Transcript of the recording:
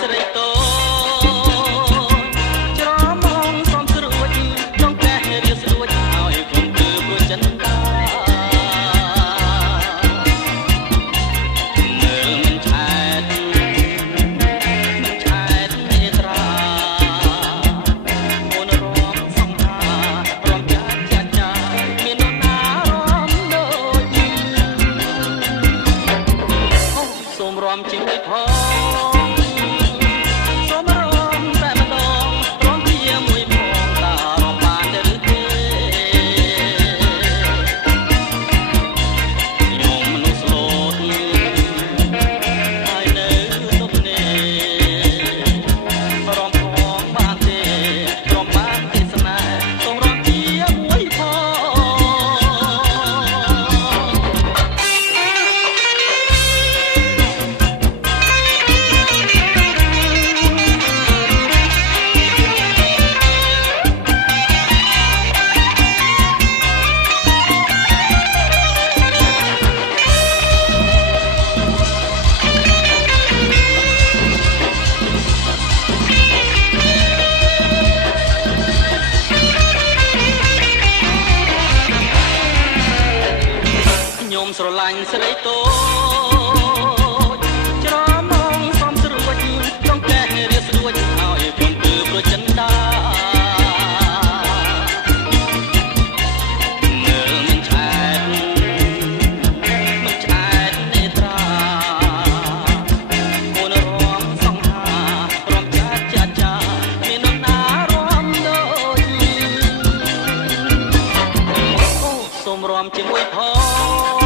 ស្រីតូច្រមុំសំស្រួចក្នុងផ្ទះរៀបស្រួចឲ្យខ្ញុំគឺព្រោះចិនដាមើលមិនឆែតនេត្រាអូនរំសង្ហារំចាស់មាននរណារំដូចអូសូមរំជាមួយផងខ្ញុំស្រឡាញ់ស្រីតូចច្រមុំសំស្រួចក្នុងផ្ទះរៀបស្រួចឲ្យខ្ញុំគឺព្រោះចិនដាមើលមិនឆែតនេត្រាអូនរំសង្ហារំចាស់មាននរណារំដូចអូសូមរំជាមួយផង